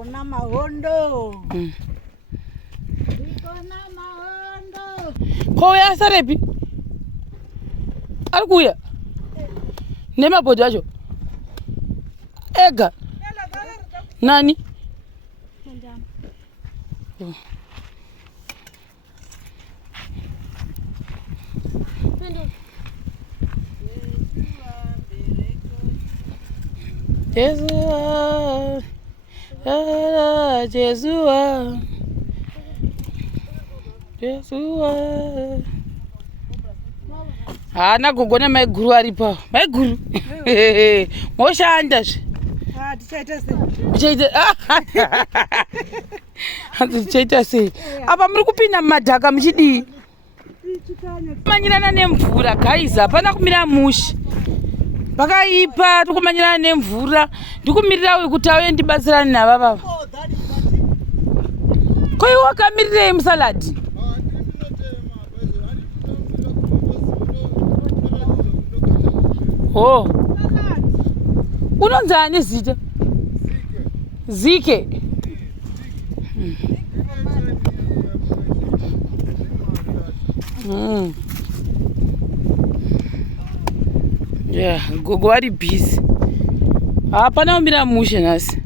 kuna mahondo. Kuna mahondo. Koya sarepi? Alikuya? Nema bodi wacho? Ega? Nani? Jesua, Jesua, Jesua. Hana kugona maiguru aripa. Maiguru. Moshanda. Tichaita sei? Apa muri kupinda mumadhaka muchidii? Kumanyirana nemvura guys, hapana kumira mushi. Pakaipa tikumanyirana nemvura. Ndikumirira uyu kuti auye ndibatsirane nava baba. Ko iwe wakamirirei musaladi? Oh. Unonzi ani zita? Zike. Yeah, gogo vari busy. Hapana kumira mushe nhasi.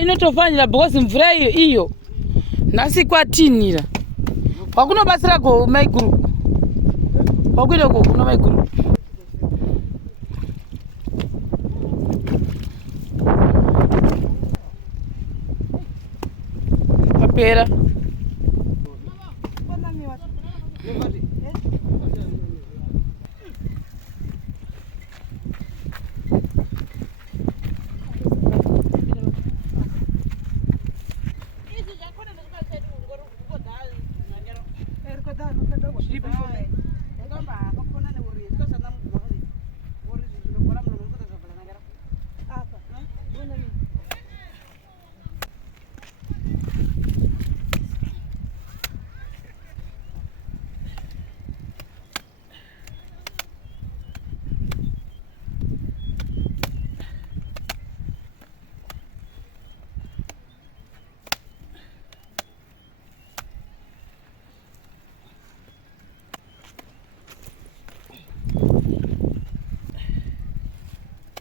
Inotofanira because mvura iyo nhasi kwatinira. Wakunobatsira go maiguru. Wakuenda go kuna maiguru. Apera.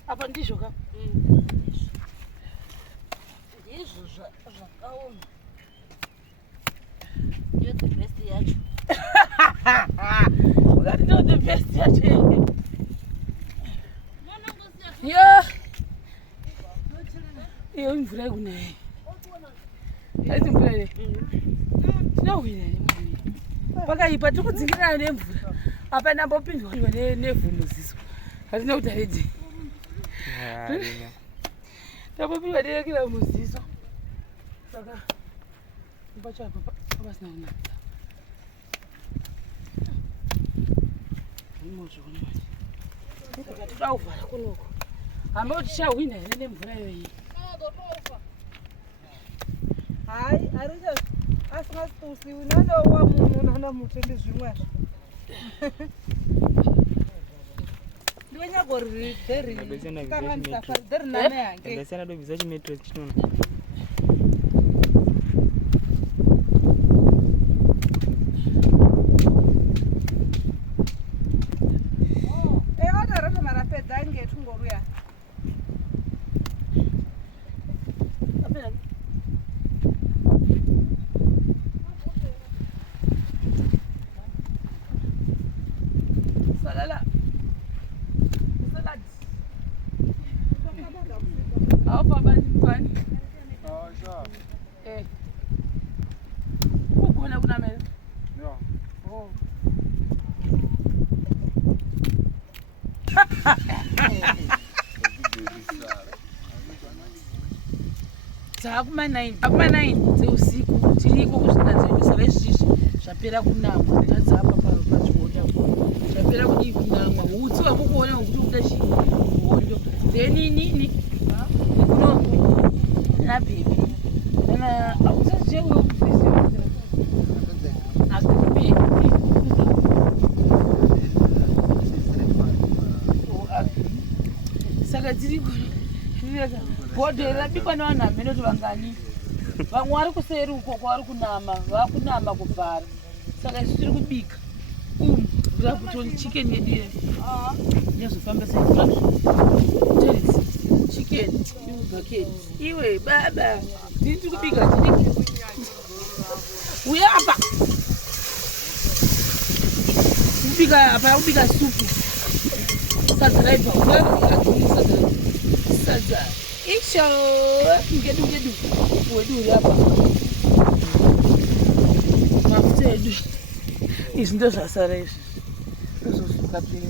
Apa ndizvo ka? Ndizvo zvakaoma. Ndiyo the best yacho. Wakati ndiyo the best yacho. Yo. Iyo mvura ikunaye. Haiti mvura ile. Tinowina nemvura. Pakaipa tikudzingirana nemvura. Apa ndambopindwa nevhu muziso. Hatina kuti haidi. Ndambopindwa nerekera muziso. Saka pachapo pasina kunaka. Imozvona. Ndikatoda kuvhara kunoko. Hamba kuti chawina here nemvura iyoyi. Hai, aricho asingasipusi unandowa munhu unona muto ndizvimwezvo. Ndiwenyagori dheri. Dheri nane yange. Ndasana dobvisa chimetro chinono. Evatara marapedza nge tungoruya. Takuma9 dzeusiku tiriko kuzvinadzivisa izvizvi zvapera kunamwa tadzapa pachihondo zvapera kudii kunamwa utsi wamukuona kuti kuda chihondo then inini kuno na baby na ausajewe dziriko bhodhero rabikwa nevanhu vamene vangani vamwe vari kuseri uko kwavari kunama vakunama kuvhara saka isu tiri kubika kuti chicken yedu ye nezofamba chicken bucket iwe baba ndini tiri kubika uya apa kubika apa kubika supu sadza raibva sadza isho ngedu wedu uri apa mafuta edu izvi ndo zvasara izvi tozosuka piri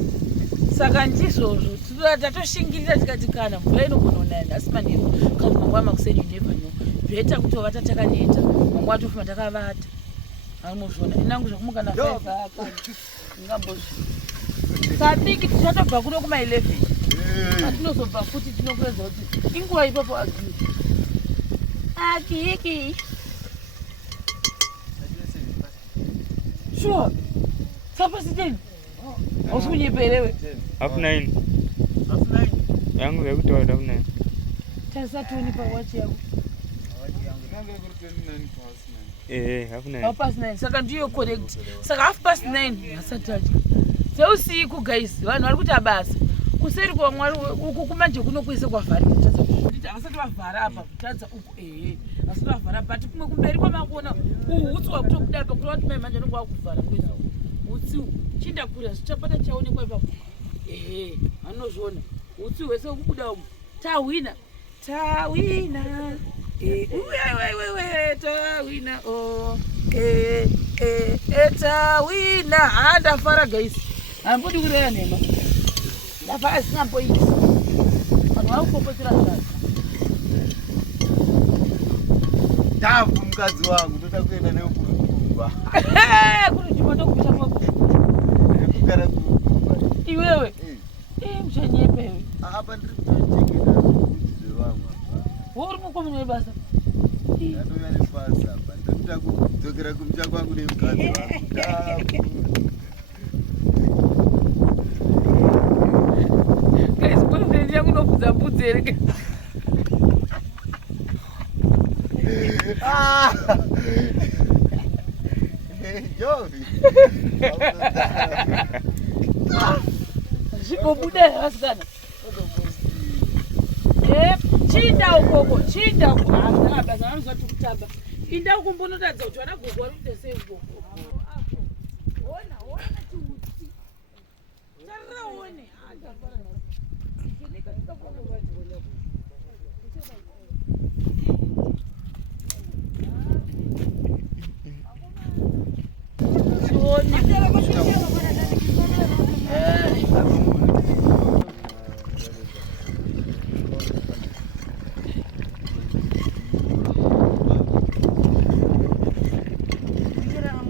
saka ndizvozvo tatoshingirira tikati kana mvura inogona kunaya nhasi manheru kana mangwa makuseni unevano bheta kutova tatakaneta mangwa atofuma takavata anozvona inangu zvekumuka na 5 aka ingambozvi sadiki tichatobva kuno kuma11 atinozobva futi tinokuedza kuti inguva ipapo akiki sure sapasiteni hausi kunyeperewe half 9 yangu yakutaura 9 tasatoni pawachi yako half 9 half-past-9 saka ndiyo correct saka half-past-9 hasatacha seusiku guys vanhu vari kuita basa kuseri kwamwari uku kumanje kunokuise kwavharika havasati vavhara apa kutadza uku havasati vavhara but kumwe kumberi kwamakuona uhutsi hwakutokuda pa kureva kuti mai manje anenge wakuvhara kweza hutsi chindakura zvichapata chaonekwa ipapo vanozviona hutsi hwese kubuda umu tawina tawina tawina handafara guys hambodi kureva nhema ndafara sinamboiti vanhu vari kukopotsera zvazvo tafu mukadzi wangu toda kuenda neukumba kurujuma tokupita kwako kugara kukumba iwewe muchanyepewe apa ndiri kutochengeta kuti zvevamwe uri mukomana webasa ndatoya nebasa apa ndoda kudzokera kumusha kwangu nemukadzi wangu guys boyfriend yangu nobvudza mbudzi here Jovi zvibobuda vasikana chinda ukoko chinda basa vanozvati kutamba inda ukumbonotadza kuti vana gogo vari kuita sei ukoko tariraone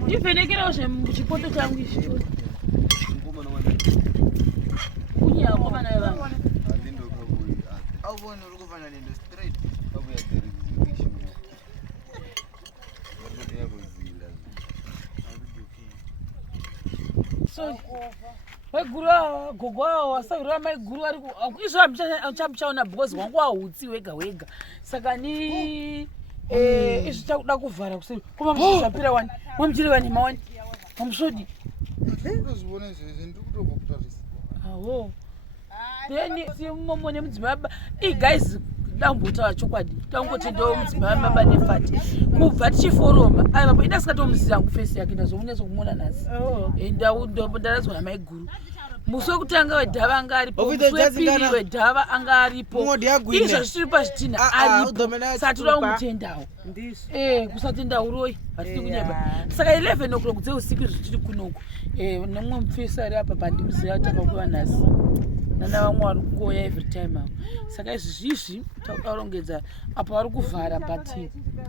ndivhenekerawo zvechipoto changu ichi kunyakomana vevanhu auvoni uri kufanira nendo straight so vaiguru gogo wavo wasaurira maiguru vari izvo hamuchamuchaona because wangu wahutsi wega wega saka ni izvi chakuda kuvhara kuseri kuma muzvapira wani mamuchireva nhema wani mamusodi uzvibona izvezvi ndiri kutobva kutarisa awo then simomone mudzimai guys dambotaura chokwadi tangotendewo mudzimai baba nefati kubva tichiforoma aivapo indasikatomuziva hangu fesi yake ndazomunyatsokumuona nhasi ndaradzwa namaiguru musi wekutanga wedhava anga aripo musi wepiri wedhava anga aripo izvo zvichiri pazvitina aripo satoda kumutendawo kusatenda uroi hatidi kunyeba saka 11 o'clock dzeusiku izvo tiri kunoko nemumwe mufesi ari apa pandimuziva takakuva nhasi nana vamwe vari kungoya every time avo saka izvi zvizvi takudarongedza apa vari kuvhara but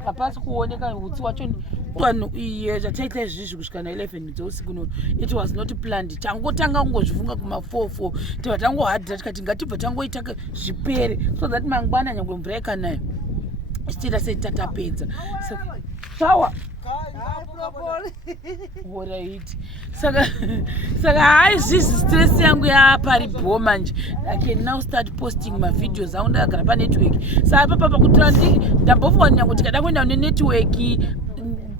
hapasi kuoneka hutsi wacho vanhu iye zvataita izvizvi kusvika na11 dzeusiku no it was not planned tangotanga kungozvifunga kuma4 tiva tangohadhira tikati ngatibva tangoita zvipere so that mangwana nyangwe mvura ikanayo ichitiita sei tatapedza Sawa. Alright. Saka haizvisi stress yangu yaparipo manje. I can now start posting my videos aunda ndagara pa network. Saka papa pakutora ndambofanya kuti kada kuenda ne network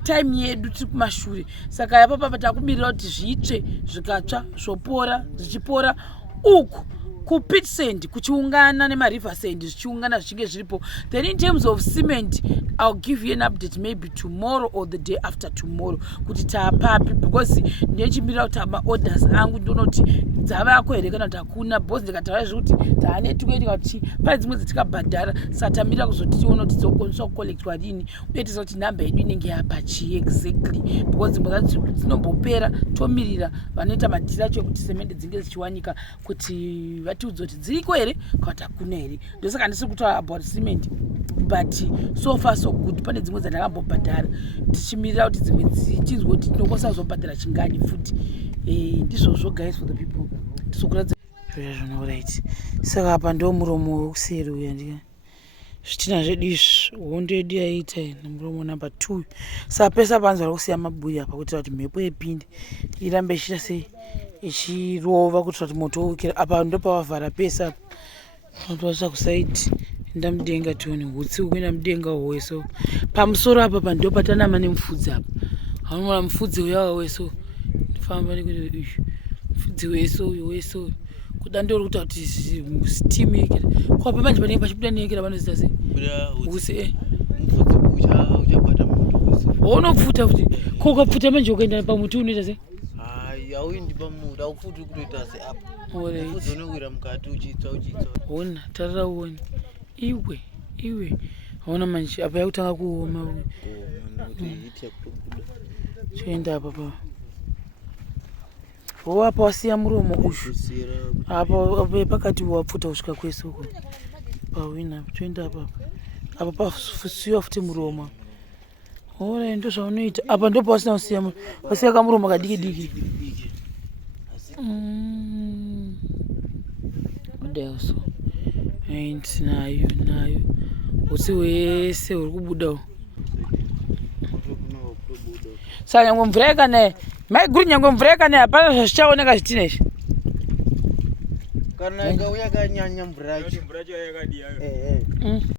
time yedu tiri kumashure. Saka yapa papa takumirira kuti zvitsve zvikatsva zvopora zvichipora uku kupit sand kuchiungana nemariver sand zvichiungana zvichinge zviripo. Then in terms of cement I'll give you an update maybe tomorrow or the day after tomorrow kuti tapapi because ndechimirira kuti ama orders angu ndonoti dzavako here kana kuti hakuna boss ndikataura zvekuti taane tikuiti kuti pane dzimwe dzatikabhadhara satamirira kuzoti tione kuti dzokwanisa kucollectwa rini uye tiziva kuti namba yedu inenge yapachi exactly because dzimwe dzacho dzinombopera tomirira vanoita madhira acho kuti semende dzinge dzichiwanika kuti vatiudze kuti dziriko here kana kuti hakuna here. Ndosaka handisi kutaura about cement but so far so good. Pane dzimwe dzandakambobhadhara tichimirira kuti dzimwe dzichinzwa kuti tinokwanisa kuzobhadhara chingani futi. Ndizvozvo guys for the people tisokuradza zvino right. Saka apa ndo muromo wekuseri uya ndika zvitina zvedu izvi hondo yedu yaita nemuromo number 2. Saka pesa panzwa kusiya mabuya apa kuitira kuti mhepo yepinde irambe ichiita sei ichirova kuitira kuti moto ukira apa ndo pavavhara pesa apa kusaidi ndamudenga tione hutsi ukuenda mudenga weso pamusoro apa pando patanama nemufudzi apa hanomona mufudzi uyawa weso ndifamba nekuti mufudzi weso uyu weso kuda ndori kuta kuti steam yekera kwapa manje panenge pachibuda neyekera vanozita sei huse mufudzi uchabata mutu weso unopfuta futi ko ukapfuta manje ukaenda pamuti unoita sei auindi pamuti aufuti kutoita seapa mufudzi unowira mukati uchitsva ona tarira uone iwe haona manje apa yakutanga kuoma choenda apa pa apa wasiya muromo ushu apa pakati wapfuta kusvika kwese uko pawina choenda apa pasiyiwa futi muromo. Ora ndo zvaunoita apa ndo pasina wasiya kamuromo kadiki diki. Kudayoso nayo usi wese uri kubudawo. Saka nyangwe mvura yakanaye maiguru nyangwe mvura yakanaye hapana zvichaoneka zvitina izvi kana ikauya kanyanya mvura yacho yakadiya